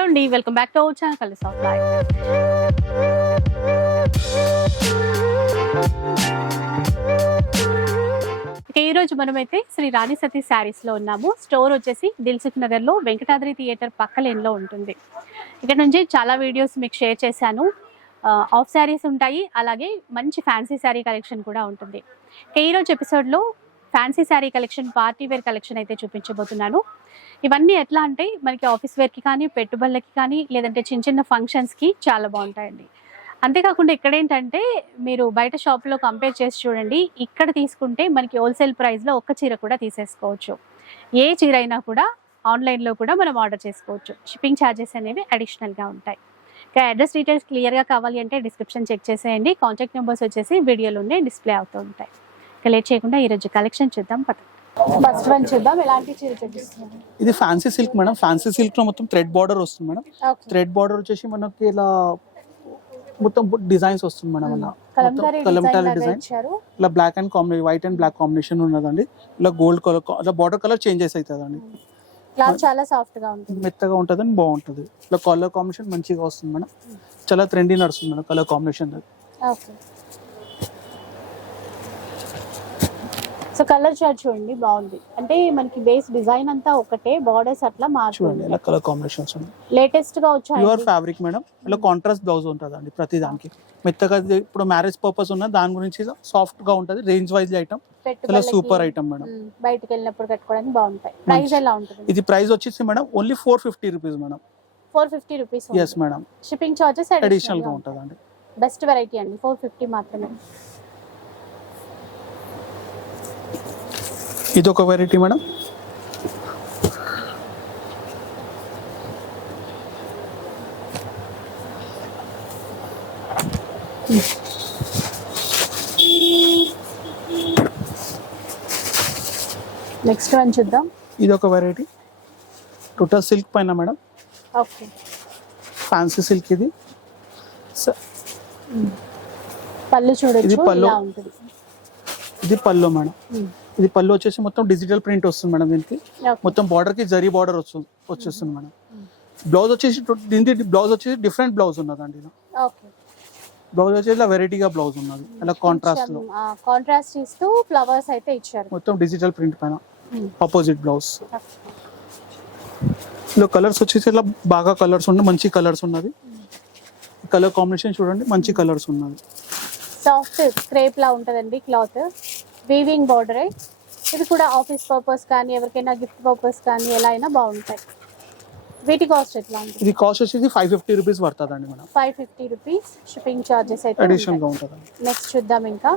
Hello అండి welcome back to our channel కలిసి ఈ రోజు మనమైతే శ్రీ రాణి సతీ శారీస్లో ఉన్నాము. స్టోర్ వచ్చేసి దిల్సుఖ్ నగర్లో వెంకటాద్రి థియేటర్ పక్క lane లో ఉంటుంది. ఇక్కడ నుంచి చాలా వీడియోస్ మీకు షేర్ చేశాను. ఆఫ్ శారీస్ ఉంటాయి. అలాగే మంచి ఫ్యాన్సీ శారీ కలెక్షన్ కూడా ఉంటుంది. ఈ రోజు ఎపిసోడ్లో fancy sari collection party wear collection అయితే చూపించబోతున్నాను. ఇవన్నీ ఎట్లా అంటే మనకి ఆఫీస్ వేర్కి కానీ పెట్టుబడులకి కానీ లేదంటే చిన్న చిన్న ఫంక్షన్స్కి చాలా బాగుంటాయండి. అంతేకాకుండా ఇక్కడ ఏంటంటే మీరు బయట షాప్లో కంపేర్ చేసి చూడండి ఇక్కడ తీసుకుంటే మనకి హోల్సేల్ ప్రైస్లో ఒక్క చీర కూడా తీసేసుకోవచ్చు. ఏ చీర అయినా కూడా ఆన్లైన్లో కూడా మనం ఆర్డర్ చేసుకోవచ్చు. షిప్పింగ్ ఛార్జెస్ అనేవి అడిషనల్గా ఉంటాయి. ఇంకా అడ్రస్ డీటెయిల్స్ క్లియర్గా కావాలి అంటే డిస్క్రిప్షన్ చెక్ చేసేయండి. కాంటాక్ట్ నెంబర్స్ వచ్చేసి వీడియోలోనే డిస్ప్లే అవుతూ ఉంటాయి. ఇక లేట్ చేయకుండా ఈరోజు కలెక్షన్ చూద్దాం పద. ఫస్ట్ వన్ చూద్దాం. ఎలాంటి చీర ఇది ఫ్యాన్సీ సిల్క్ మేడం ఫ్యాన్సీ సిల్క్లో మొత్తం థ్రెడ్ బార్డర్ వస్తుంది మేడం థ్రెడ్ బార్డర్ వచ్చేసి మనకి ఇలా మొత్తం డిజైన్స్ వస్తుంది మేడం కలంకారీ కలంకారీ డిజైన్ ఇచ్చారు. ఇలా black and combination white and black combination ఉన్నదండి. ఇలా గోల్డ్ కలర్ ఇలా బార్డర్ కలర్ చేంజెస్ అవుతుందండి క్లాత్ చాలా సాఫ్ట్గా ఉంటుంది. మెత్తగా ఉంటుందని బాగుంటుంది. ఇలా కలర్ కాంబినేషన్ మంచిగా వస్తుంది మేడం చాలా ట్రెండీ నడుస్తుంది madam colour combination okay so colour chart చూడండి బాగుంది. అంటే మనకి బేస్ డిజైన్ అంతా ఒకటే బార్డర్స్ అట్లా మార్చుకోండి ఇలా కలర్ కాంబినేషన్స్ ఉన్నాయి లేటెస్ట్గా వచ్చాయి ప్యూర్ ఫ్యాబ్రిక్ మేడం ఇలా కాంట్రాస్ట్ బ్లౌజ్ ఉంటుందండి ప్రతి దానికి. మెత్తగా ఇప్పుడు మ్యారేజ్ పర్పస్ ఉన్న దాని గురించి సాఫ్ట్గా ఉంటుంది రేంజ్ వైజ్ ఐటమ్ చాలా సూపర్ ఐటమ్ మేడం బయటకు వెళ్ళినప్పుడు కట్టుకోవడానికి బాగుంటాయి. ప్రైస్ ఎలా ఉంటుంది? ఇది ప్రైస్ వచ్చేసి madam only four fifty rupees madam four fifty rupees yes madam shipping charges అడిషనల్గా ఉంటుందండి. బెస్ట్ వెరైటీ అండి ఫోర్ ఫిఫ్టీ మాత్రమే. ఇది ఒక వెరైటీ మేడం నెక్స్ట్ వన్ చూద్దాం. ఇది ఒక వెరైటీ టోటల్ సిల్క్ పైన మేడం ఓకే ఫ్యాన్సీ సిల్క్ ఇది. పళ్ళు చూడొచ్చు ఇది పళ్ళు. ఇది పళ్ళు మేడం. ఇది పళ్ళు వచ్చేసి మొత్తం డిజిటల్ ప్రింట్ వస్తుంది మేడం దీనికి. మొత్తం బార్డర్కి జరీ బార్డర్ వస్తుంది వచ్చేస్తుంది మేడం. బ్లౌజ్ వచ్చేసి టో- దీనికి బ్లౌజ్ వచ్చేసి డిఫరెంట్ బ్లౌజ్ ఉన్నదండి ఇలా ఓకే బ్లౌజ్ వచ్చేసి ఇలా వెరైటీగా బ్లౌజ్ ఉన్నది. ఇలా కాంట్రాస్ట్లో. కాంట్రాస్ట్ ఇస్తూ ఫ్లవర్స్ అయితే ఇచ్చారు. మొత్తం డిజిటల్ ప్రింట్ పైన. ఆపోజిట్ బ్లౌజ్ ఇందులో కలర్స్ వచ్చేసి ఇలా బాగా కలర్స్ ఉన్నాయి మంచి కలర్స్ ఉన్నది. కలర్ కాంబినేషన్ చూడండి మంచి కలర్స్ ఉన్నది. సాఫ్ట్ క్రేప్ లా ఉంటదండి క్లాత్ వీవింగ్ బార్డర్ ఇది కూడా ఆఫీస్ పర్పస్ కానీ ఎవరికైనా గిఫ్ట్ పర్పస్ కానీ ఎలా అయినా బాగుంటాయి. వీటి కాస్ట్ ఎట్లా ఉంటుంది ఇది కాస్ట్ వచ్చేసి ఫైవ్ ఫిఫ్టీ రూపీస్ పడుతుందండి madam. Five fifty rupees shipping charges అయితే అడిషనల్గా ఉంటుందండి. నెక్స్ట్ చూద్దాం ఇంకా.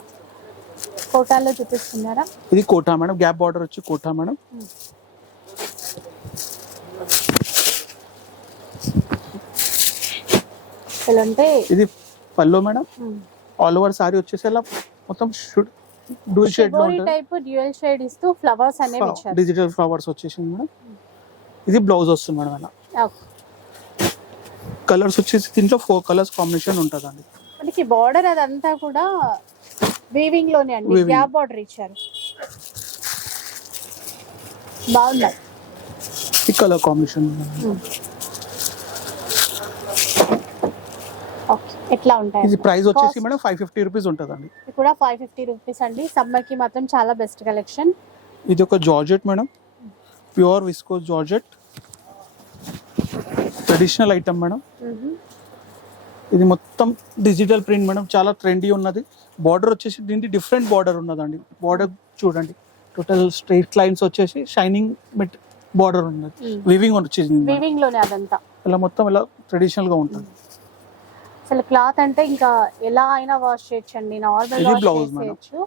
కోటాల్లో చూపిస్తున్నారా? ఇది కోటా మేడం. గ్యాప్ బార్డర్ వచ్చి కోటా మేడం. ఇలా అంటే ఇది పల్లో మేడం. ఆల్ ఓవర్ సారీ వచ్చేసి ఇలా మొత్తం డూల్ షేడ్లో టైప్ డ్యూయల్ షేడ్ ఇస్తూ ఫ్లవర్స్ అనేవి ఇచ్చారు. డిజిటల్ ఫ్లవర్స్ వచ్చేసింది మేడం. ఇది బ్లౌజ్ వస్తుంది మేడం ఇలా. Okay. కలర్స్ వచ్చేసి దీంట్లో ఫోర్ కలర్స్ కాంబినేషన్ ఉంటుందండి. మనకి బార్డర్ అదంతా కూడా వీవింగ్లోనే అండి. గ్యాప్ బార్డర్ ఇచ్చారు. బాగున్నాయి. ఈ కలర్ కాంబినేషన్ ఓకే ఎట్లా ఉంటాయి ఇది ప్రైస్ వచ్చేసి? మేడం ఫైవ్ ఫిఫ్టీ రూపీస్ ఉంటుందండి. ఇది కూడా ఫైవ్ ఫిఫ్టీ రూపీస్ అండి. సమ్మర్కి మాత్రం చాలా బెస్ట్ కలెక్షన్ ఇది ఒక georgette madam. Pure viscose georgette. Traditional item madam. ఇది మొత్తం డిజిటల్ ప్రింట్ మేడం. చాలా ట్రెండీ ఉన్నది. బార్డర్ వచ్చేసి దీనికి డిఫరెంట్ బార్డర్ ఉన్నదండి. బార్డర్ చూడండి. టోటల్ స్ట్రైట్ లైన్స్ వచ్చేసి షైనింగ్ బార్డర్ ఉన్నది. వివింగ్ వచ్చేసింది. వీవింగ్లోనే అదంతా. ఇలా మొత్తం ఇలా ట్రెడిషనల్గా ఉంటుంది. అసలు క్లాత్ అంటే ఇంకా ఎలా అయినా వాష్ చేయొచ్చండి. నార్మల్ ఇది మేడం. చేయొచ్చు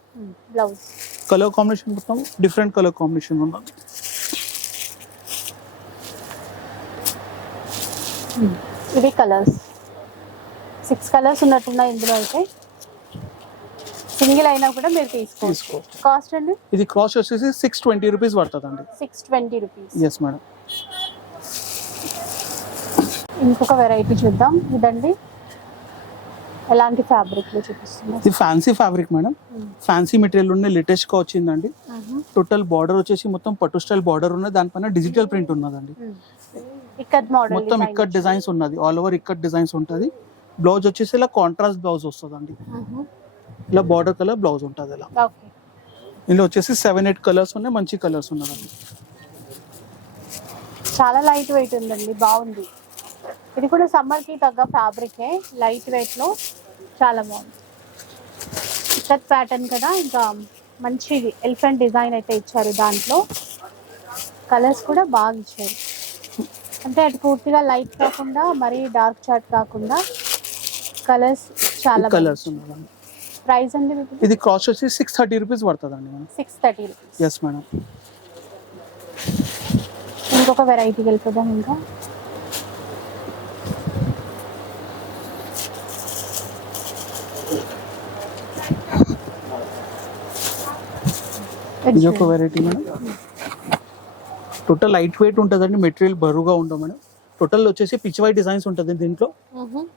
బ్లౌజ్ కలర్ కాంబినేషన్ మొత్తం డిఫరెంట్ కలర్ కాంబినేషన్ ఉన్నది ఇవి కలర్స్ సిక్స్ కలర్స్ ఉన్నట్టున్నాయి ఇందులో అయితే. సింగిల్ అయినా కూడా మీరు తీసుకోవచ్చు. తీసుకోవచ్చు. కాస్ట్ అండి? ఇది కాస్ట్ వచ్చేసి సిక్స్ ట్వంటీ రూపీస్ పడుతుందండి. Six twenty rupees yes madam ఇంకొక వెరైటీ చూద్దాం. ఇదండి. ఎలాంటి ఫ్యాబ్రిక్లో చూపిస్తున్నారు? ఇది fancy fabric madam fancy material ఉన్న లేటెస్ట్గా వచ్చిందండి. టోటల్ బార్డర్ వచ్చేసి మొత్తం పట్టు స్టైల్ బార్డర్ ఉన్నది. దానిపైన డిజిటల్ ప్రింట్ ఉన్నదండి. మోడల్ మొత్తం ఇక్కడ డిజైన్స్ ఉన్నది. ఆల్ ఓవర్ ఇక్కడ డిజైన్స్ ఉంటుంది. బ్లౌజ్ వచ్చేసి ఇలా కాంట్రాస్ట్ బ్లౌజ్ వస్తుందండి. ఇలా బార్డర్ కలర్ బ్లౌజ్ ఉంటుంది ఇలా. ఓకే ఇందులో వచ్చేసి సెవెన్ ఎయిట్ కలర్స్ ఉన్నాయి మంచి కలర్స్ ఉన్నదండి. చాలా లైట్ వెయిట్ ఉందండి బాగుంది. ఇది కూడా సమ్మర్కి తగ్గ ఫ్యాబ్రికే లైట్ వెయిట్లో చాలా బాగుంది. ఇక్కత్ ప్యాటర్న్ కదా ఇంకా మంచి ఎలిఫెంట్ డిజైన్ అయితే ఇచ్చారు దాంట్లో. కలర్స్ కూడా బాగా ఇచ్చారు. అంటే అటు పూర్తిగా లైట్ కాకుండా మరీ డార్క్ చాట్ కాకుండా కలర్స్ చాలా కలర్స్ ప్రైస్ అండి ఇది కాస్ట్ వచ్చి సిక్స్ థర్టీ రూపీస్ పడుతుందండి six thirty rupees yes madam ఇంకొక వెరైటీకి వెళ్ళిపోదాం ఇంకా? ఇది ఒక variety madam total light weight ఉంటుందండి మెటీరియల్ బరువుగా ఉండవు మేడం టోటల్ వచ్చేసి పిచ్ వైట్ డిజైన్స్ ఉంటుంది దీంట్లో.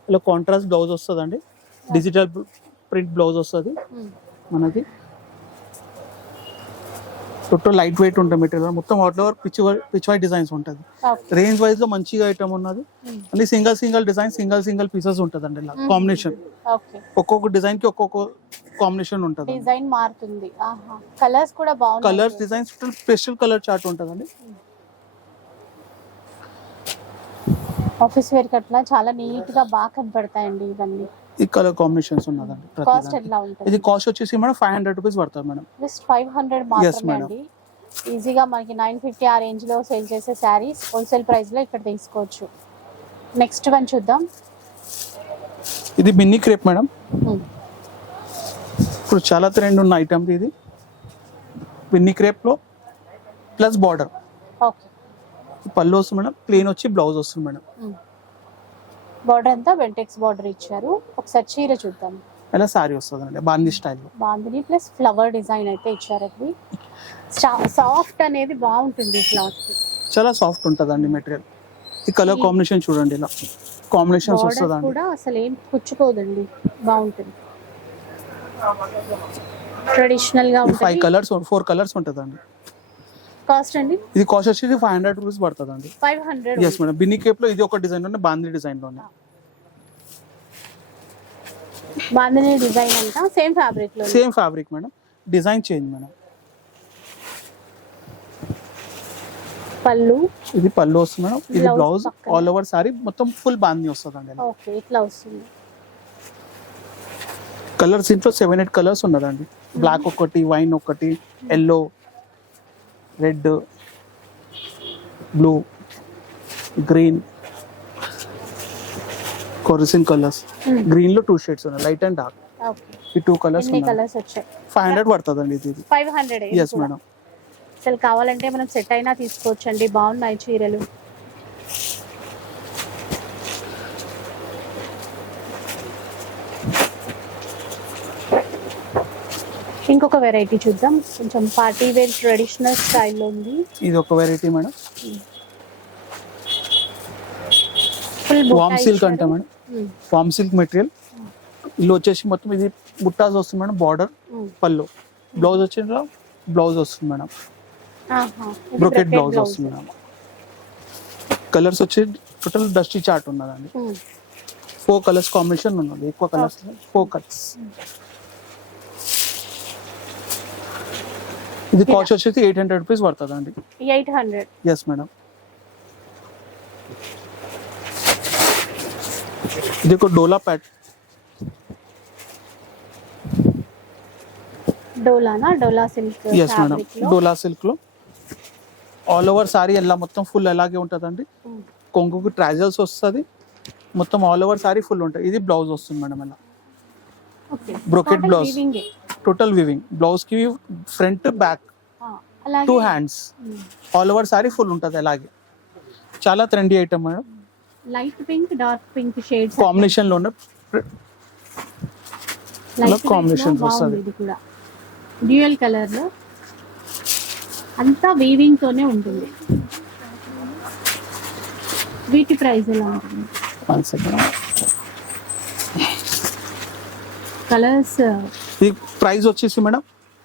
ఇలా కాంట్రాస్ట్ బ్లౌజ్ వస్తుందండి. డిజిటల్ ప్రింట్ బ్లౌజ్ వస్తుంది. మనకి టోటల్ లైట్ వెయిట్ ఉంటుంది మెటీరియల్. మొత్తం వాటిలో పిచ్ పిచ్ వైట్ డిజైన్స్ ఉంటుంది. రేంజ్ వైజ్లో మంచిగా ఐటమ్ ఉన్నది. అన్ని single single design single single pieces ఉంటుందండి ఇలా. మ్మ్. కాంబినేషన్ ఓకే ఒక్కొక్క డిజైన్కి ఒక్కొక్క కాంబినేషన్ ఉంటుంది. డిజైన్ మారుతుంది. కలర్స్ కూడా బాగున్నాయి. Colours designs special colour chart ఉంటుందండి. ఆఫీస్ వేర్ కట్లా చాలా నీట్గా బాగా కనపడతాయండి ఇవన్నీ. ఈ కలర్ కాంబినేషన్స్ ఉన్నదండి ప్రతి కాస్ట్ దానికి. ఎట్లా ఉంటుంది? ఇది కాస్ట్ వచ్చేసి మేడం ఫైవ్ హండ్రెడ్ రూపీస్ పడుతుంది మేడం. జస్ట్ ఫైవ్ హండ్రెడ్ మాత్రమే madam. అండి. ఈజీగా మనకి నైన్ ఫిఫ్టీ ఆ రేంజ్లో సేల్ చేసే శారీస్ హోల్సేల్ ప్రైస్లో ఇక్కడ తీసుకోవచ్చు. నెక్స్ట్ వన్ చూద్దాం. ఇది మిన్నీ క్రేప్ మేడం. Hmm. ఇప్పుడు చాలా ట్రెండ్ ఉన్న ఐటమ్ ఇది. మిన్నీ క్రేప్లో ప్లస్ బార్డర్ ఓకే పళ్ళు వస్తుంది మేడం ప్లేన్ వచ్చి బ్లౌజ్ వస్తుంది మేడం. బార్డర్ అంతా వెంటెక్స్ బార్డర్ ఇచ్చారు. ఒకసారి చీర చూద్దాం. ఇలా సారీ వస్తుంది అండి బాందీ స్టైల్లో బాందిని ప్లస్ ఫ్లవర్ డిజైన్ అయితే ఇచ్చారు అది. సాఫ్ట్ అనేది బాగుంటుంది క్లాత్ చాలా సాఫ్ట్ ఉంటుందండి మెటీరియల్. ఈ కలర్ కాంబినేషన్ చూడండి ఇలా. కాంబినేషన్స్ బార్డర్ వస్తుందండి. కూడా అసలు ఏం పుచ్చుకోదండి. బాగుంటుంది. ట్రెడిషనల్గా ఫైవ్ కలర్స్ ఫోర్ కలర్స్ ఉంటుందండి. కాస్ట్ అండి? ఇది కాస్ట్ వచ్చేసి ఫైవ్ హండ్రెడ్ రూపీస్ పడుతుందండి. ఫైవ్ హండ్రెడ్ ఎస్ మేడం బిన్నీ కేప్లో ఇది ఒక డిజైన్లోనే బాందీ డిజైన్లోనే. బాందిని డిజైన్ అంతా సేమ్ ఫ్యాబ్రిక్లో same fabric madam design change madam pallu? ఇది పళ్ళు వస్తుంది మేడం ఇది బ్లౌజ్. ఆల్ ఓవర్ సారీ మొత్తం ఫుల్ బాందీ వస్తుందండి. ఓకే ఇట్లా వస్తుంది. కలర్స్ దీంట్లో సెవెన్ ఎయిట్ కలర్స్ ఉన్నదండి. బ్లాక్ ఒకటి వైన్ ఒకటి ఎల్లో రెడ్ బ్లూ గ్రీన్ కొరిసిన్ కలర్స్. గ్రీన్లో టూ షేడ్స్ ఉన్నాయి లైట్ అండ్ డార్క్ ఈ టూ కలర్స్ కలర్స్ వచ్చాయి? ఫైవ్ హండ్రెడ్ పడుతుందండి ఇది. ఫైవ్ హండ్రెడ్ ఎస్ మేడం అసలు కావాలంటే మనం సెట్ అయినా తీసుకోవచ్చు అండి బాగున్నాయి చీరలు. ఇంకొక వెరైటీ చూద్దాం. కొంచెం పార్టీ వేర్ ట్రెడిషనల్ స్టైల్లో ఉంది. ఇది ఒక వెరైటీ మేడం. ఫుల్ వామ్ సిల్క్ అంట మేడం. వామ్ సిల్క్ మెటీరియల్ ఇల్లు వచ్చేసి మొత్తం ఇది బుట్టాస్ వస్తుంది మేడం బార్డర్ పళ్ళు. బ్లౌజ్ వచ్చి బ్లౌజ్ వస్తుంది మేడం. బ్రొకెట్ బ్లౌజ్ వస్తుంది మేడం. కలర్స్ వచ్చి టోటల్ డస్టీ చార్ట్ ఉన్నదండి. ఫోర్ కలర్స్ కాంబినేషన్ ఉన్నది. ఎక్కువ కలర్స్ ఫోర్ కలర్స్ ఇది కాస్ట్ వచ్చేసి ఎయిట్ హండ్రెడ్ రూపీస్ పడుతుంది అండి ఎయిట్ హండ్రెడ్ ఎస్ మేడం ఇది ఒక డోలా ప్యాట్ డోలానా? డోలా సిల్క్ ఎస్ మేడం డోలా సిల్క్లో. ఆల్ ఓవర్ సారీ ఎలా మొత్తం ఫుల్ అలాగే ఉంటుందండి. కొంగుకు ట్రాజల్స్ వస్తుంది. మొత్తం ఆల్ ఓవర్ సారీ ఫుల్ ఉంటుంది. ఇది బ్లౌజ్ వస్తుంది మేడం ఇలా Brocade blouse. టోటల్ వివింగ్ బ్లౌజ్కి front back two hands all over sari full ఉంటుంది అలాగే. చాలా trendy item madam. Light pink dark pink shades కాంబినేషన్లో ఉన్న combinations వస్తది. డ్యూయల్ కలర్లో. అంతా వీవింగ్ తోనే ఉంటుంది. వీటి ప్రైస్ ఎలా ఉంటుంది? వన్ సెకండ్ కలర్స్ ఈ ప్రైస్ వచ్చేసి madam?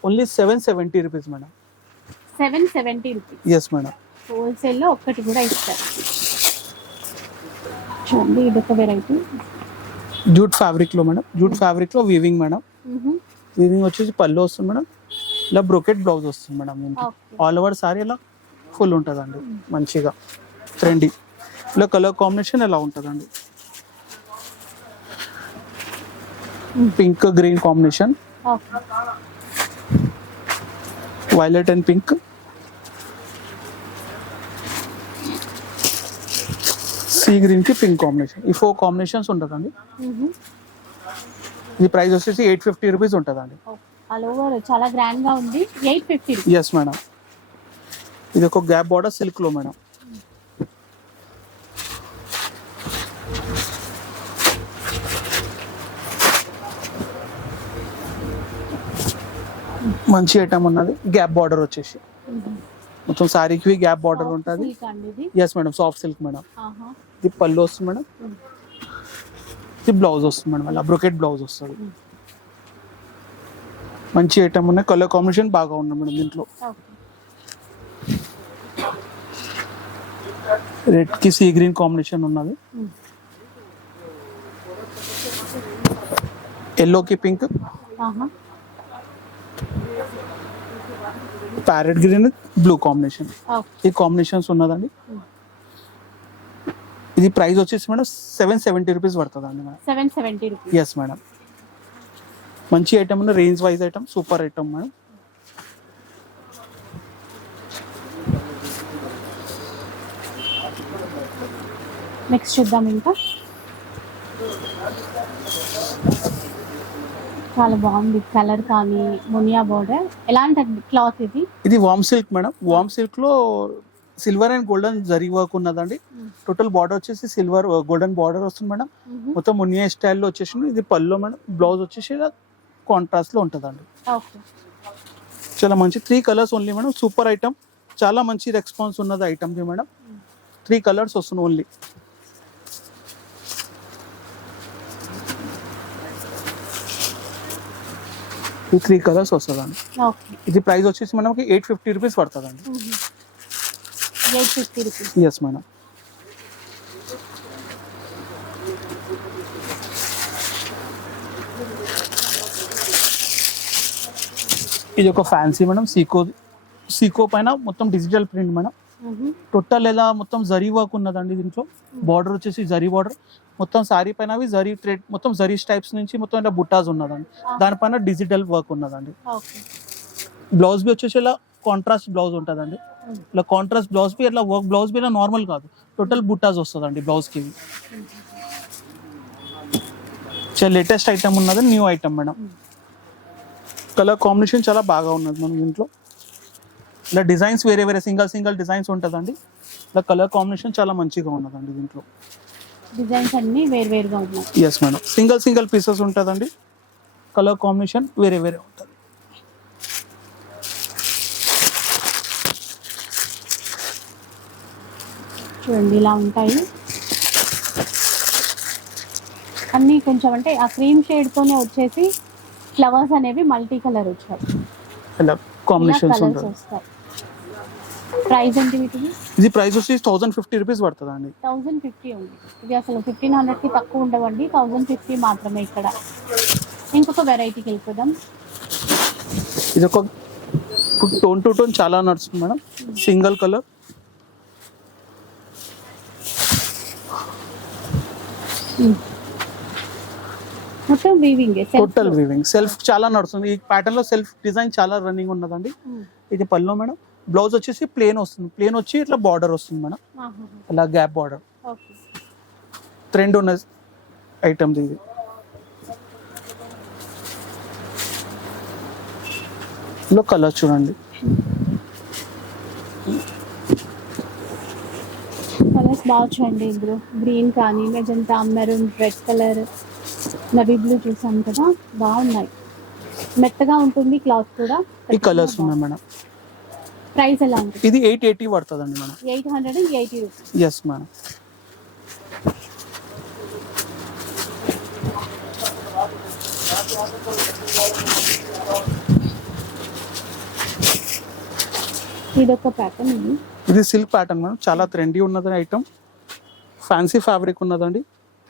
Only seven seventy rupees madam. Seven seventy rupees. Yes madam హోల్సేల్లో ఒక్కటి కూడా ఇస్తారు. చూడండి ఇది ఒక వెరైటీ. జూట్ ఫ్యాబ్రిక్లో మేడం. జూట్ ఫ్యాబ్రిక్లో వీవింగ్ మేడం. వీవింగ్ వచ్చేసి పళ్ళు వస్తుంది మేడం. ఇలా బ్రోకెట్ బ్లౌజ్ వస్తుంది మేడం ఆల్ ఓవర్ సారీ ఇలా ఫుల్ ఉంటుందండి. మంచిగా. ట్రెండీ ఇలా కలర్ కాంబినేషన్ ఎలా ఉంటుందండి? Pink green combination. Violet and pink sea గ్రీన్కి పింక్ కాంబినేషన్ ఈ ఫోర్ కాంబినేషన్స్ ఉంటుందండి. ఇది ప్రైస్ వచ్చేసి ఎయిట్ ఫిఫ్టీ రూపీస్ ఉంటుందండి. చాలా గ్రాండ్గా ఉంది. ఎయిట్ ఫిఫ్టీ ఎస్ మేడం ఇది ఒక గ్యాప్ బార్డర్ సిల్క్లో మేడం మంచి ఐటమ్ ఉన్నది. గ్యాప్ బార్డర్ వచ్చేసి. మొత్తం శారీకి గ్యాప్ బార్డర్ ఉంటుంది. Yes madam soft silk madam ఇది పళ్ళు వస్తుంది మేడం ఇది బ్లౌజ్ వస్తుంది మేడం అలా బ్రొకెట్ బ్లౌజ్ వస్తుంది. మంచి ఐటమ్ ఉన్నాయి. కలర్ కాంబినేషన్ బాగా ఉంది మేడం దీంట్లో. రెడ్కి సీ గ్రీన్ కాంబినేషన్ ఉన్నది. ఎల్లో కి pink parrot green blue combination. ఈ కాంబినేషన్స్ ఉన్నదండి. ఇది ప్రైస్ వచ్చేసి మేడం సెవెన్ సెవెంటీ రూపీస్ పడుతుంది అండి madam. Seven seventy rupees. Yes madam. మంచి item range wise item super item madam. Next చూద్దాం ఇంకా. చాలా బాగుంది. కలర్ కానీ మునియా బోర్డర్ ఎలాంటి క్లాత్ ఇది? ఇది వామ్ సిల్క్ మేడం వామ్ సిల్క్లో silver and golden zari work ఉన్నదండి. టోటల్ బార్డర్ వచ్చేసి సిల్వర్ గోల్డెన్ బార్డర్ వస్తుంది మేడం మొత్తం మునియా స్టైల్లో వచ్చేసి ఇది పళ్ళు మేడం బ్లౌజ్ వచ్చేసి కాంట్రాస్ట్లో ఉంటుందండి. చాలా మంచి three colours only madam super item చాలా మంచి రెస్పాన్స్ ఉన్నది ఐటమ్కి మేడం త్రీ కలర్స్ వస్తున్నాయి ఓన్లీ ఈ త్రీ కలర్స్ వస్తుందండి. ఇది ప్రైస్ వచ్చేసి మనకి ఎయిట్ ఫిఫ్టీ రూపీస్ పడుతుందండి. ఎస్ మేడం ఇది ఒక ఫ్యాన్సీ మేడం సీకో సీకో పైన మొత్తం డిజిటల్ ప్రింట్ మేడం టోటల్ ఎలా మొత్తం జరీ వర్క్ ఉన్నదండి దీంట్లో? బార్డర్ వచ్చేసి జరీ బార్డర్ మొత్తం సారీ పైన అవి జరీ థ్రెడ్ మొత్తం జరీ టైప్స్ నుంచి మొత్తం ఇలా బుట్టాస్ ఉన్నదండి. దానిపైన డిజిటల్ వర్క్ ఉన్నదండి. బ్లౌజ్ బి వచ్చేసి ఇలా కాంట్రాస్ట్ బ్లౌజ్ ఉంటుందండి. ఇలా కాంట్రాస్ట్ బ్లౌజ్ బి ఇట్లా వర్క్ బ్లౌజ్ బి ఇలా నార్మల్ కాదు. టోటల్ బుట్టాస్ వస్తుందండి బ్లౌజ్కి చాలా లేటెస్ట్ ఐటమ్ ఉన్నది new item madam. Colour combination చాలా బాగా ఉన్నది మన దీంట్లో ఇలా డిజైన్స్ వేరే వేరే సింగల్ సింగల్ డిజైన్స్ ఉంటుందండి. ఇలా కలర్ కాంబినేషన్ చాలా మంచిగా ఉన్నదండి దీంట్లో. డిజైన్స్ అన్ని వేరు వేరుగా ఉన్నాయి. Yes madam single single pieces ఉంటుందండి. కలర్ కాంబినేషన్ వేరే వేరే ఉంటుంది. చూడండి ఇలా ఉంటాయి. అన్నీ కొంచెం అంటే ఆ క్రీమ్ షేడ్తోనే వచ్చేసి ఫ్లవర్స్ అనేవి మల్టీ కలర్ వచ్చాయి కాంబినేషన్స్ వస్తాయి. ప్రైస్ ఎంత వీటిది ఇది ప్రైస్ వచ్చి థౌసండ్ ఫిఫ్టీ రూపీస్ పడుతుందండి. థౌజండ్ ఫిఫ్టీ ఉంది. ఇది అసలు ఫిఫ్టీన్ హండ్రెడ్కి తక్కువ ఉండవండి. థౌజండ్ ఫిఫ్టీ మాత్రమే ఇక్కడ. ఇంకొక వెరైటీకి వెళ్ళిపోదాం. ఇది ఒక టోన్ టు టోన్ చాలా నడుస్తుంది మేడం. Single colour. మొత్తం వీవింగ్ టోటల్ వీవింగ్ సెల్ఫ్ చాలా నడుస్తుంది. ఈ ప్యాటర్న్లో సెల్ఫ్ డిజైన్ చాలా రన్నింగ్ ఉన్నదండి. ఇది పళ్ళు మేడం. బ్లౌజ్ వచ్చేసి ప్లేన్ వస్తుంది. ప్లేన్ వచ్చి ఇట్లా బార్డర్ వస్తుంది మేడం. అలా గ్యాప్ బార్డర్ ట్రెండ్ ఉన్న ఐటమ్ ఇది. ఇందులో కలర్ చూడండి. కలర్స్ బాగా వచ్చాయండి ఇందులో. గ్రీన్ కానీ magenta maroon red colour navy blue చూసాం కదా. బాగున్నాయి. మెత్తగా ఉంటుంది క్లాత్ కూడా. ఈ కలర్స్ ఉన్నాయి మేడం. ప్రైస్ ఎలా ఉంటుంది? ఇది ఎయిట్ ఎయిటీ పడుతుందండి madam. Eight hundred eighty rupees. Yes madam. ఇది ఒక ప్యాటర్న్ ఇది. ఇది సిల్క్ ప్యాటర్న్ మేడం. చాలా ట్రెండీ ఉన్నది ఐటమ్ ఫ్యాన్సీ ఫ్యాబ్రిక్ ఉన్నదండి.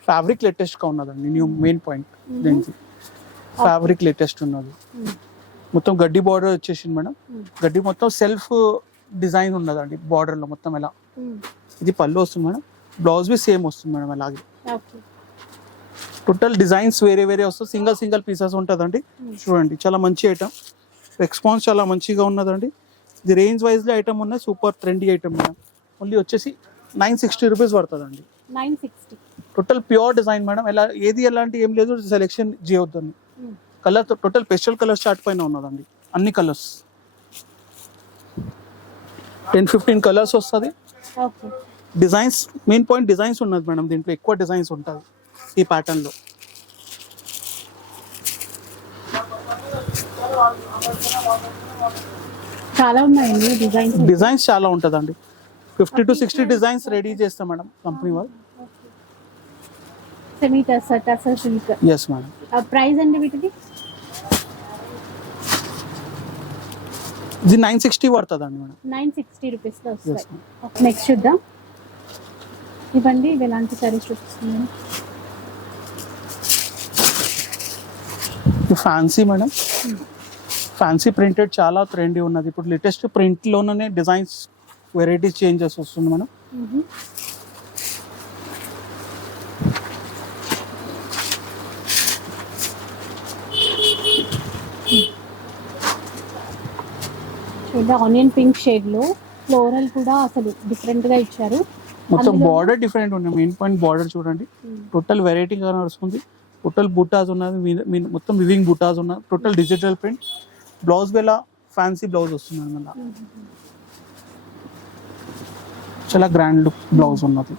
ఫ్యాబ్రిక్ లేటెస్ట్గా ఉన్నదండి న్యూ మెయిన్ పాయింట్ దీనికి ఫ్యాబ్రిక్ లేటెస్ట్ ఉన్నది. మొత్తం గడ్డి బార్డర్ వచ్చేసింది మేడం. గడ్డి మొత్తం సెల్ఫ్ డిజైన్ ఉన్నదండి border లో మొత్తం ఎలా. ఇది పళ్ళు వస్తుంది మేడం. బ్లౌజ్ బి సేమ్ వస్తుంది మేడం అలాగే. టోటల్ డిజైన్స్ వేరే వేరే వస్తుంది సింగల్ సింగల్ పీసెస్ ఉంటుందండి. చూడండి చాలా మంచి ఐటమ్ రెస్పాన్స్ చాలా మంచిగా ఉన్నదండి. ఇది రేంజ్ వైజ్లో ఐటమ్ ఉన్నది super trendy item madam. Only వచ్చేసి నైన్ సిక్స్టీ రూపీస్ పడుతుందండి. Total pure design madam. ఎలా ఏది ఎలాంటి ఏం లేదు. సెలెక్షన్ చేయొద్దండి. Colour total pastel colour chart పైన ఉన్నదండి. అన్ని కలర్స్. టెన్ ఫిఫ్టీన్ కలర్స్ వస్తుంది. డిజైన్స్ మెయిన్ పాయింట్ డిజైన్స్ ఉన్నది మేడం దీంట్లో. ఎక్కువ డిజైన్స్ ఉంటుంది ఈ ప్యాటర్న్లో చాలా ఉన్నాయండి డిజైన్స్. డిజైన్స్ చాలా ఉంటుందండి. Fifty to sixty designs ready చేస్తాం మేడం కంపెనీ వాళ్ళు. Semi tussar tussar silk yes madam price అండి వీటిది? ఇది నైన్ సిక్స్టీ పడుతుందండి మేడం. నైన్ సిక్స్టీ రూపీస్లో వస్తాయి. నెక్స్ట్ చూద్దాం. ఇవ్వండి ఇవి ఎలాంటి సారీస్ చూపిస్తున్నాను? Fancy madam. ఫ్యాన్సీ ప్రింటెడ్ చాలా ట్రెండీ ఉన్నది. ఇప్పుడు లేటెస్ట్ ప్రింట్లోనే డిజైన్స్ వెరైటీస్ చేంజెస్ వస్తుంది మేడం. చూద్దాం ఆనియన్ పింక్ షేడ్లో ఫ్లోరల్ కూడా అసలు డిఫరెంట్గా ఇచ్చారు. మొత్తం బార్డర్ డిఫరెంట్ ఉన్నాయి. మెయిన్ పాయింట్ బార్డర్ చూడండి. టోటల్ వెరైటీగా నడుస్తుంది. టోటల్ బుటాస్ ఉన్నది మీ- మీ- మొత్తం వివింగ్ బుటాస్ ఉన్నాయి టోటల్ డిజిటల్ ప్రింట్ బ్లౌజ్ వేళ ఫ్యాన్సీ బ్లౌజ్ వస్తుంది అనమాట చాలా గ్రాండ్ లుక్ బ్లౌజ్ ఉన్నది.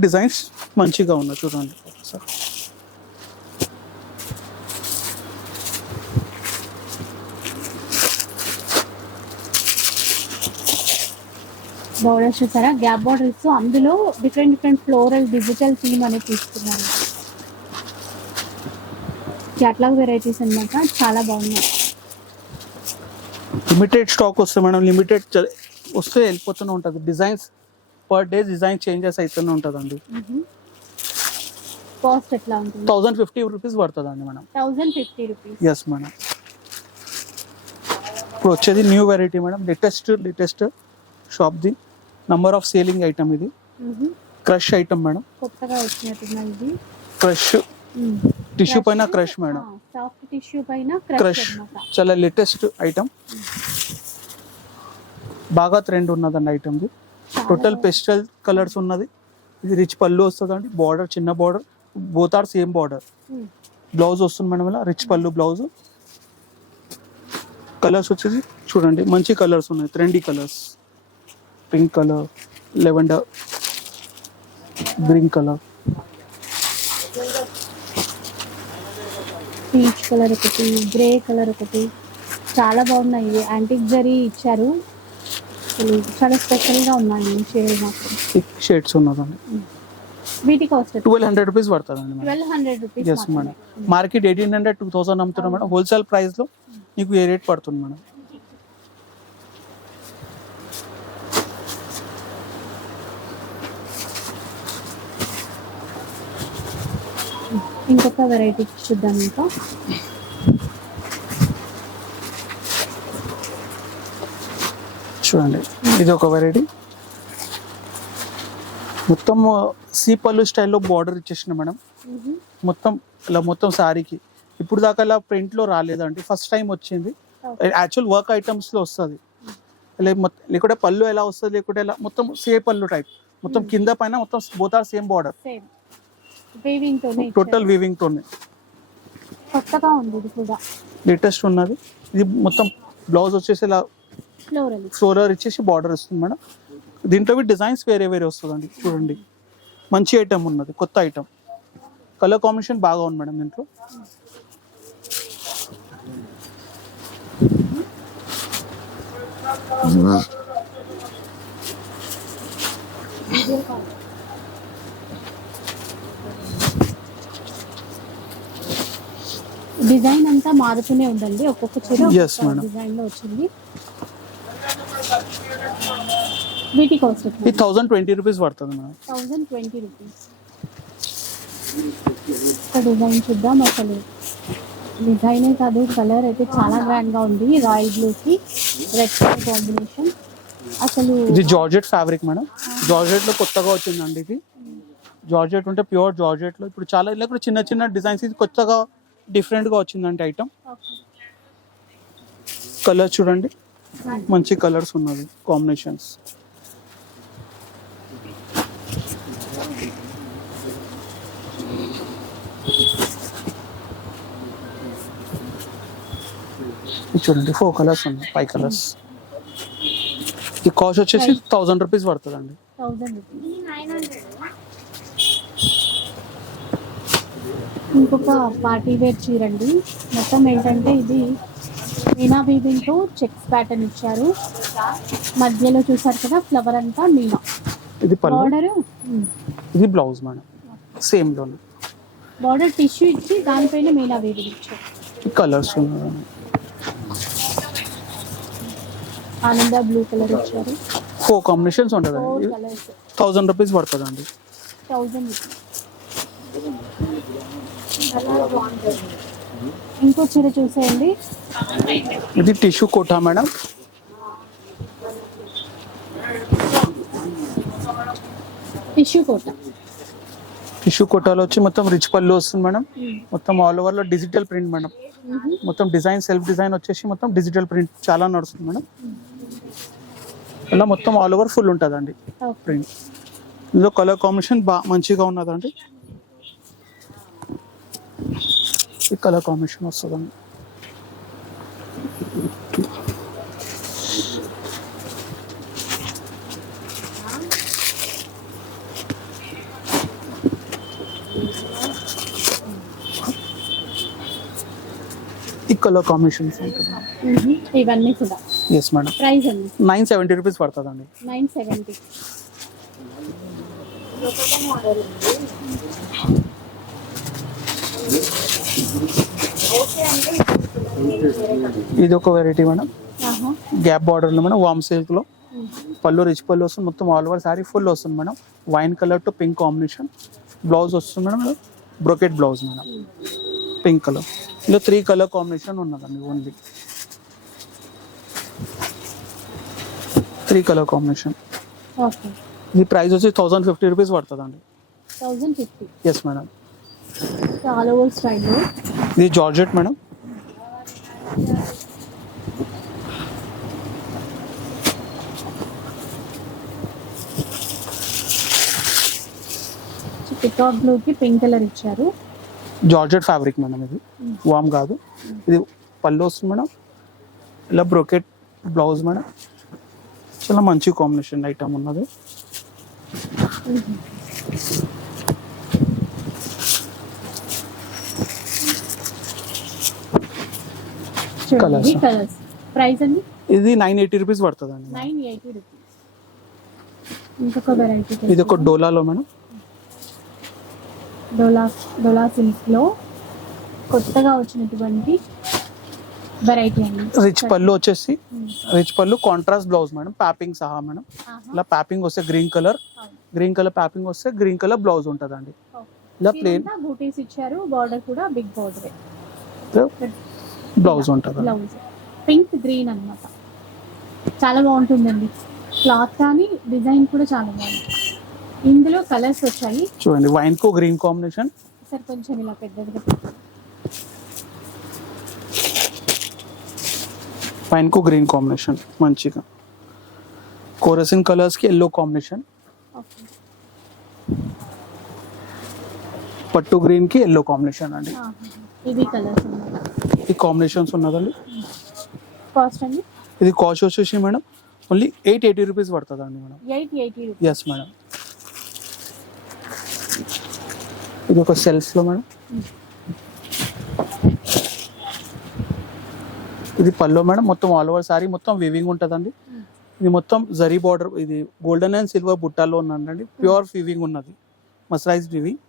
డిజైన్స్ మంచిగా ఉన్నాయి చూడండి ఒకసారి బార్డర్స్ చూసారా? గ్యాప్ బార్డర్స్ అందులో different different floral digital theme అనేది తీసుకున్నారు. క్యాట్లాగ్ వెరైటీస్ అన్నమాట. చాలా బాగున్నాయి. లిమిటెడ్ స్టాక్ వస్తుంది మేడం లిమిటెడ్ వస్తే వెళ్ళిపోతూనే ఉంటుంది. Designs per day design changes అవుతూనే ఉంటుందండి. కాస్ట్ ఎట్లా ఉంటుంది? థౌజండ్ ఫిఫ్టీ రూపీస్ పడుతుందండి madam. Thousand fifty rupees yes madam. ఇప్పుడు వచ్చేది new variety madam. Latest latest షాప్ది number of selling item ఇది. క్రష్ ఐటమ్ మేడం కొత్తగా ఇది. క్రష్ టిష్యూ పైన క్రష్ మేడం సాఫ్ట్ టిష్యూ పైన క్రష్ చాలా లేటెస్ట్ ఐటమ్ బాగా ట్రెండ్ ఉన్నదండి ఐటమ్ది టోటల్ పెస్టల్ కలర్స్ ఉన్నది. ఇది రిచ్ పళ్ళు వస్తుందండి. బార్డర్ చిన్న border both are same border. Blouse వస్తుంది మేడం ఇలా. రిచ్ పళ్ళు బ్లౌజ్ కలర్స్ వచ్చేసి చూడండి. మంచి కలర్స్ ఉన్నాయి. Trendy colours pink colour lavender green colour. Peach colour ఒకటి గ్రే కలర్ ఒకటి. చాలా బాగున్నాయి. ఇవి యాంటిక్ జరీ ఇచ్చారు. అసలు చాలా స్పెషల్గా ఉన్నాయి. ఈ షేడ్ మాత్రం. షేడ్స్ ఉన్నదండి. వీటి కాస్ట్ ట్వెల్వ్ హండ్రెడ్ రూపీస్ పడుతుందండి madam. Twelve hundred rupees yes madam market eighteen hundred two thousand అమ్ముతున్నాం మేడం. హోల్సేల్ ప్రైస్లో మీకు ఏ రేట్ పడుతుంది మేడం? ఇంకొక వెరైటీ చూద్దాం ఇంకా. చూడండి ఇది ఒక వెరైటీ మొత్తం సీపల్లు స్టైల్లో బార్డర్ ఇచ్చేసిన మేడం. మొత్తం ఇలా మొత్తం శారీకి. ఇప్పుడు దాకా ఇలా ప్రింట్లో రాలేదండి. ఫస్ట్ టైం వచ్చింది. యాక్చువల్ వర్క్ ఐటమ్స్లో వస్తుంది. లేకుంటే పళ్ళు ఎలా వస్తుంది లేకుంటే ఎలా మొత్తం సే పళ్ళు టైప్ మొత్తం కింద పైన మొత్తం both are same border weaving తోనే టోటల్ వీవింగ్ తోనే. కొత్తగా ఉంది ఇది కూడా. లేటెస్ట్ ఉన్నది. ఇది మొత్తం బ్లౌజ్ వచ్చేసి ఇలా ఫ్లోరల్ ఫ్లోరర్ ఇచ్చేసి బార్డర్ వస్తుంది మేడం. దీంట్లో డిజైన్స్ వేరే వేరే వస్తుందండి. చూడండి. మంచి ఐటమ్ ఉన్నది. కొత్త ఐటమ్ కలర్ కాంబినేషన్ బాగా ఉంది మేడం దీంట్లో. డిజైన్ అంతా మారుతూనే ఉందండి. ఒక్కొక్క చీర. డిజైన్లో వచ్చింది. వీటి కాస్ట్ ఇది థౌజండ్ ట్వంటీ రూపీస్ పడుతుంది madam thousand twenty rupees design చూద్దాం అసలు. డిజైనే కాదు కలర్ అయితే చాలా గ్రాండ్గా ఉంది. రాయల్ బ్లూకి రెడ్ కలర్ కాంబినేషన్. అసలు ఇది జార్జెట్ ఫ్యాబ్రిక్ మేడం జార్జెట్లో కొత్తగా వచ్చిందండి ఇది. జార్జెట్ ఉంటే ప్యూర్ జార్జెట్లో ఇప్పుడు చాలా ఇలా కూడా చిన్న చిన్న డిజైన్స్ ఇది కొత్తగా డిఫరెంట్గా వచ్చిందండి ఐటమ్ కలర్ చూడండి. మంచి కలర్స్ ఉన్నది కాంబినేషన్స్. చూడండి ఫోర్ కలర్స్ ఉన్నాయి ఫైవ్ కలర్స్. ఈ కాస్ట్ వచ్చేసి థౌజండ్ రూపీస్ పడుతుందండి థౌజండ్ రూపీస్ ఇంకొక పార్టీ వేర్ చీర అండి మొత్తం ఏంటంటే ఇది మీనా వీవింగ్తో చెక్స్ ప్యాటర్న్ ఇచ్చారు. మధ్యలో చూసారు కదా ఫ్లవర్ అంతా మీనా. ఇది బార్డర్ ఇది బ్లౌజ్ మేడం. సేమ్లోనే. బార్డర్ టిష్యూ ఇచ్చి దానిపైన మీనా వీవింగ్ ఇచ్చారు. కలర్స్ ఆనంద బ్లూ కలర్ ఇచ్చారు. ఫోర్ కాంబినేషన్స్ ఉంటుందండి. థౌజండ్ రూపీస్ పడుతుందండి. థౌజండ్ ఇంకో చీర చూసేయండి. ఇది tissue Kota madam. Tissue Kota. Tissue కోటాలో వచ్చి మొత్తం రిచ్ పళ్ళు వస్తుంది మేడం. మొత్తం ఆల్ ఓవర్లో డిజిటల్ ప్రింట్ మేడం. మొత్తం డిజైన్ సెల్ఫ్ డిజైన్ వచ్చేసి మొత్తం డిజిటల్ ప్రింట్ చాలా నడుస్తుంది మేడం. ఇలా మొత్తం ఆల్ ఓవర్ ఫుల్ ఉంటుందండి. ప్రింట్. ఇందులో కలర్ కాంబినేషన్ బాగా మంచిగా ఉన్నదండి. ఈ కలర్ కాంబినేషన్ వస్తుందండి ఈ కలర్ కాంబినేషన్స్ ఉంటుంది ఇవన్నీ కూడా ఎస్ మేడం ప్రైస్ అండి నైన్ సెవెంటీ రూపీస్ పడుతుందండి. నైన్ సెవెంటీ ఇది ఒక వెరైటీ మేడం. గ్యాప్ బార్డర్లో మేడం వామ్ సిల్క్లో పళ్ళు రిచ్ పళ్ళు వస్తుంది మొత్తం ఆల్ ఓవర్ సారీ ఫుల్ వస్తుంది madam. Wine colour to pink combination blouse వస్తుంది madam brocade blouse madam. Pink colour ఇందులో త్రీ కలర్ కాంబినేషన్ ఉన్నదండి ఓన్లీ త్రీ కలర్ కాంబినేషన్ ఇది ప్రైస్ వచ్చి థౌసండ్ ఫిఫ్టీ రూపీస్ పడుతుందండి. ఎస్ మేడం ఆల్ ఓవర్ స్టైల్లో ఇది georgette madam. Peacock బ్లూకి pink colour ఇచ్చారు. జార్జెట్ ఫ్యాబ్రిక్ మేడం ఇది. వామ్ కాదు. ఇది పళ్ళు వస్తుంది మేడం. ఇలా బ్రోకెట్ బ్లౌజ్ మేడం. చాలా మంచి కాంబినేషన్ ఐటమ్ ఉన్నది. కలర్స్ ప్రైస్ అండి? ఇది నైన్ ఎయిటీ రూపీస్ పడుతుందండి నైన్ ఎయిటీ రూపీస్ ఇంకొక వెరైటీ ఇది ఒక డోలాలో మేడం. డోలా డోలా సిల్క్లో కొత్తగా వచ్చినటువంటి వెరైటీ అండి. రిచ్ పళ్ళు వచ్చేసి Hmm. Rich pallu contrast blouse madam piping సహా మేడం. ఇలా ప్యాపింగ్ వస్తే green colour. Green colour piping వస్తే గ్రీన్ కలర్ బ్లౌజ్ ఉంటుందండి. ఇలా ప్లేన్ బూటీస్ ఇచ్చారు బార్డర్ కూడా బిగ్ బార్డర్ బ్లౌజ్ ఉంటుంది. బ్లౌజ్. పింక్ గ్రీన్ అన్నమాట. చాలా బాగుంటుందండి. క్లాత్ కానీ డిజైన్ కూడా చాలా బాగుంది ఇందులో కలర్స్ వచ్చాయి. చూడండి వైన్కు గ్రీన్ కాంబినేషన్. సార్ కొంచెం ఇలా పెద్దదిగా. వైన్కు గ్రీన్ కాంబినేషన్ మంచిగా. కోరసిన్ కలర్స్కి ఎల్లో కాంబినేషన్. పట్టు గ్రీన్కి ఎల్లో కాంబినేషన్ అండి. ఇది కలర్స్ ఈ కాంబినేషన్స్ ఉన్నదండి? కాస్ట్ అండి? ఇది కాస్ట్ వచ్చేసి madam only eight eighty rupees పడుతుందండి madam. Eight eighty yes madam. ఇది ఒక సెల్ఫ్లో మేడం. ఇది పల్లో మేడం మొత్తం ఆల్ ఓవర్ సారీ మొత్తం వివింగ్ ఉంటుందండి. ఇది మొత్తం జరీ బార్డర్ ఇది గోల్డెన్ అండ్ సిల్వర్ బుట్టాలో ఉందండి. ప్యూర్ వివింగ్ ఉన్నది. మసరైజ్ వివింగ్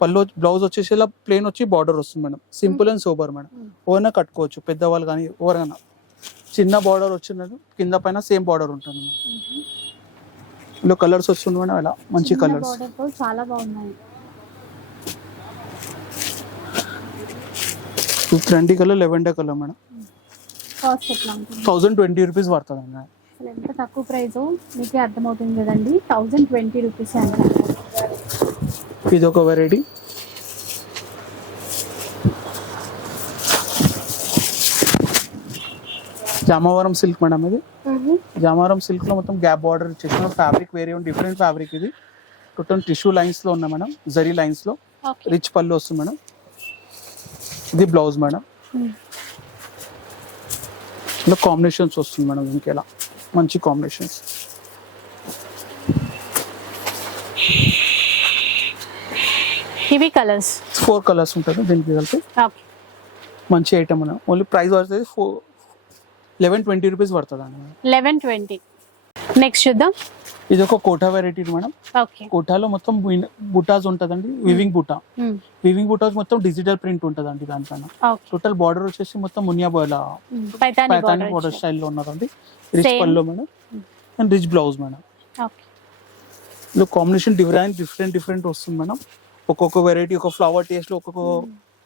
పల్లో బ్లౌజ్ వచ్చేసి ఇలా ప్లేన్ వచ్చి బార్డర్ వస్తుంది madam. Simple and sober madam. ఎవరైనా కట్టుకోవచ్చు. పెద్దవాళ్ళు కానీ ఎవరైనా. చిన్న బార్డర్ వచ్చినది కింద పైన సేమ్ బార్డర్ ఉంటుంది మేడం. ఇందులో కలర్స్ వస్తుంది మేడం ఇలా మంచి కలర్స్ చాలా బాగున్నాయి. Trendy colour lavender colour madam. Thousand twenty rupees పడుతుంది అసలు ఎంత తక్కువ ప్రైస్ మీకే అర్థమవుతుంది కదండి. థౌజండ్ ట్వంటీ రూపీస్ అంటే. ఇది ఒక వెరైటీ జామవరం సిల్క్ మేడం ఇది. జామవరం సిల్క్లో మొత్తం గ్యాప్ బార్డర్ ఇచ్చేసిన ఫ్యాబ్రిక్ వేరే డిఫరెంట్ ఫ్యాబ్రిక్ ఇది. టోటల్ టిష్యూ లైన్స్లో ఉన్నాయి మేడం. జరీ లైన్స్లో. రిచ్ పళ్ళు వస్తుంది మేడం. ఇది బ్లౌజ్ మేడం. ఇలా కాంబినేషన్స్ వస్తుంది మేడం ఎలా మంచి కాంబినేషన్స్ ఇవి కలర్స్. ఫోర్ కలర్స్ ఉంటుంది దీనికి కలిపి. మంచి ఐటమ్ మేడం ఓన్లీ ప్రైస్ పడుతుంది ఫోర్ లెవెన్ ట్వంటీ రూపీస్ పడుతుంది మేడం లెవెన్ ట్వంటీ నెక్స్ట్ చూద్దాం. ఇది ఒక కోటా వెరైటీ మేడం ఓకే. కోటాలో మొత్తం బుటాస్ ఉంటుందండి. వివింగ్ బుటా. వివింగ్ బుటాస్ మొత్తం డిజిటల్ ప్రింట్ ఉంటుందండి దానిపైన. టోటల్ బార్డర్ వచ్చేసి మొత్తం మునియా బాయిలా పైతాని బార్డర్ స్టైల్లో ఉన్నదండి. Rich. Pallu madam. And rich blouse madam. Okay. ఇందులో కాంబినేషన్ డిఫరెంట్ డిఫరెంట్ డిఫరెంట్ వస్తుంది మేడం. ఒక్కొక్క వెరైటీ ఒక ఫ్లవర్ టేస్ట్లో ఒక్కొక్క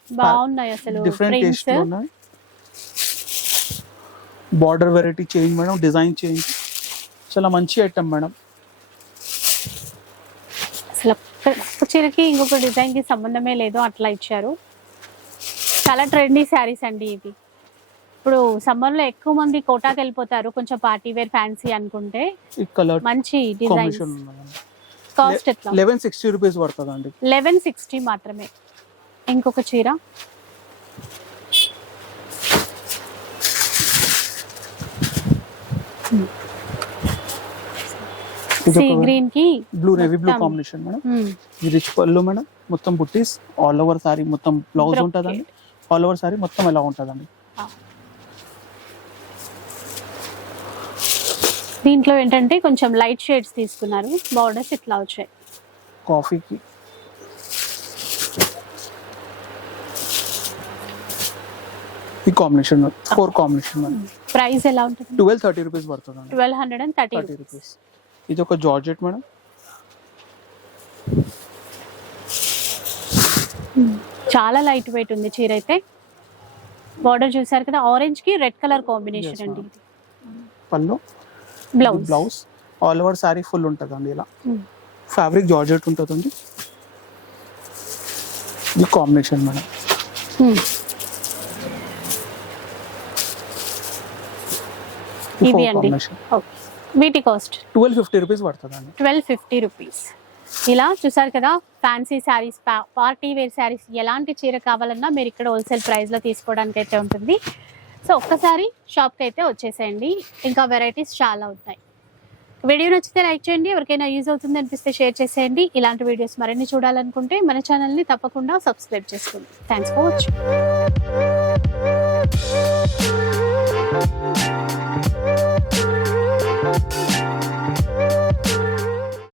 బాగున్నాయి అసలు డిఫరెంట్ టేస్ట్ ఉన్నాయి. Border variety change madam design change చాలా మంచి ఐటమ్ మేడం. అసలు చీరకి ఇంకొక డిజైన్కి సంబంధమే లేదు అట్లా ఇచ్చారు. చాలా ట్రెండీ శారీస్ అండి ఇవి. ఇప్పుడు సమ్మర్లో ఎక్కువ మంది కోటాకి వెళ్ళిపోతారు కొంచెం పార్టీ వేర్ ఫ్యాన్సీ అనుకుంటే. మంచి కాంబినేషన్ కాస్ట్ ఎట్లా? లెవెన్ సిక్స్టీ రూపీస్ పడుతుంది అండి లెవెన్ సిక్స్టీ మాత్రమే. ఇంకొక చీర. సీ గ్రీన్కి బ్లూ నేవీ బ్లూ మొత్తం. Combination madam. ఇది రిచ్ పళ్ళు మేడం. మొత్తం బుట్టీస్ ఆల్ ఓవర్ సారీ మొత్తం బ్లౌజ్. ఉంటుందండి. ఆల్ ఓవర్ సారీ మొత్తం ఎలా ఉంటుందండి? దీంట్లో ఏంటంటే కొంచెం లైట్ షేడ్స్ తీసుకున్నారు. బార్డర్స్ ఇట్లా వచ్చాయి. కాఫీకి. ఈ కాంబినేషన్ ఫోర్ కాంబినేషన్ ప్రైస్ ఎలా ఉంటుంది? ట్వెల్వ్ థర్టీ రూపీస్ పడుతుంది twelve hundred and thirty rupees ఇది ఒక జార్జెట్ మేడం. చాలా లైట్ వెయిట్ ఉంది చీర అయితే బార్డర్ చూసారు కదా ఆరెంజ్కి రెడ్ కలర్ కాంబినేషన్ అండి. Pallu? Blouse blouse all over sari full ఉంటుందండి ఇలా. Hmm. ఫ్యాబ్రిక్ జార్జెట్ ఉంటుందండి. ఇది కాంబినేషన్ మేడం. ఇవి అండి. వీటి కాస్ట్ ట్వెల్వ్ ఫిఫ్టీ రూపీస్ పడుతుందండి. ట్వెల్వ్ ఫిఫ్టీ రూపీస్ ఇలా చూసారు కదా fancy saris party wear saris ఎలాంటి చీర కావాలన్నా మీరు ఇక్కడ హోల్సేల్ ప్రైస్లో తీసుకోవడానికి అయితే ఉంటుంది. సో ఒక్కసారి షాప్కి అయితే వచ్చేసేయండి. ఇంకా వెరైటీస్ చాలా ఉంటాయి. వీడియో నచ్చితే లైక్ చేయండి. ఎవరికైనా యూజ్ అవుతుంది అనిపిస్తే షేర్ చేసేయండి. ఇలాంటి వీడియోస్ మరిన్ని చూడాలనుకుంటే మన ఛానల్ని తప్పకుండా సబ్స్క్రైబ్ చేసుకోండి. Thanks for watching